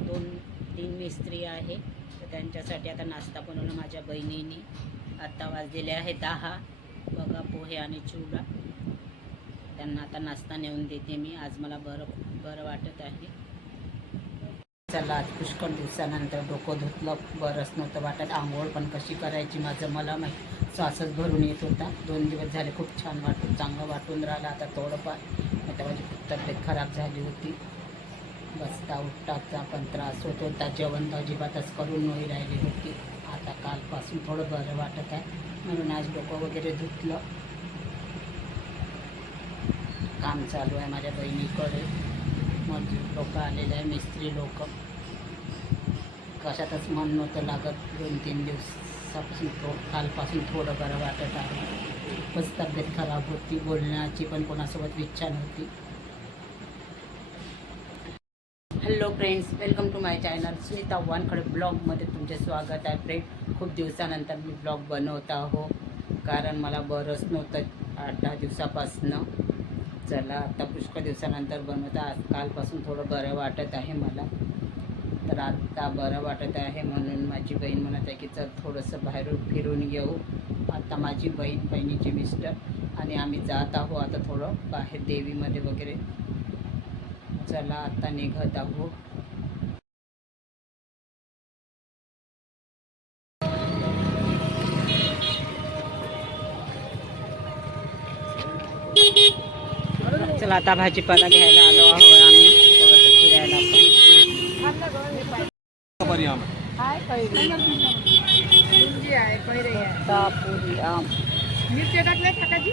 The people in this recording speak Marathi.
2-3 मिस्त्री आहे, तर त्यांच्यासाठी आता नाश्ता बनवला माझ्या बहिणींनी. आत्ता वाजलेले आहे 10. बघा, पोहे आणि चिवडा. त्यांना आता नाश्ता नेऊन देते मी. आज मला बरं वाटत आहे. चला, आज पुष्कळ दिवसानंतर डोकं धुतलं. बरंच नव्हतं वाटत. आंघोळ पण कशी करायची माझं मला श्वासच भरून येत होता. 2 दिवस झाले खूप छान चांगलं वाटून राहिलं. आता थोडंफार आता माझी तब्येत खराब झाली होती. बसता उठताचा पण त्रास होत होता. जेवण तर अजिबातच करून नाही राहिली होती. आता कालपासून थोडं बरं वाटत आहे, म्हणून आज डोकं वगैरे धुतलं. काम चालू आहे माझ्या बहिणीकडे. मजूर लोक आलेले आहे, मिस्त्री लोक. कशातच मन नव्हतं लागत. 2-3 दिवसापासून कालपासून थोडं बरं वाटत आहे. खूपच तब्येत खराब होती. बोलण्याची पण कोणासोबत इच्छा नव्हती. Hello friends, welcome to my channel Sunita Wankhade ब्लॉगमध्ये तुमचे स्वागत आहे. फ्रेंड, खूप दिवसानंतर मी ब्लॉग बनवत आहो, कारण मला बरंच नव्हतं 8-10 दिवसापासनं. चला, आता पुष्कळ दिवसानंतर बनवता. आज कालपासून थोडं बरं वाटत आहे मला. तर आत्ता बरं वाटत आहे, म्हणून माझी बहीण म्हणत आहे की चल थोडंसं बाहेरून फिरून येऊ. आता माझी बहिणीचे मिस्टर आणि आम्ही जात आहो आता थोडं बाहेर देवीमध्ये वगैरे. चला, आता निघत आहो. चला, आता भाजीपाला घ्यायला आलो आहो आम्ही. थोडंसं फिरायला मिरची आहे, कैरी आहे, तापुरी आम. मिरची टाकल्या टाकायची.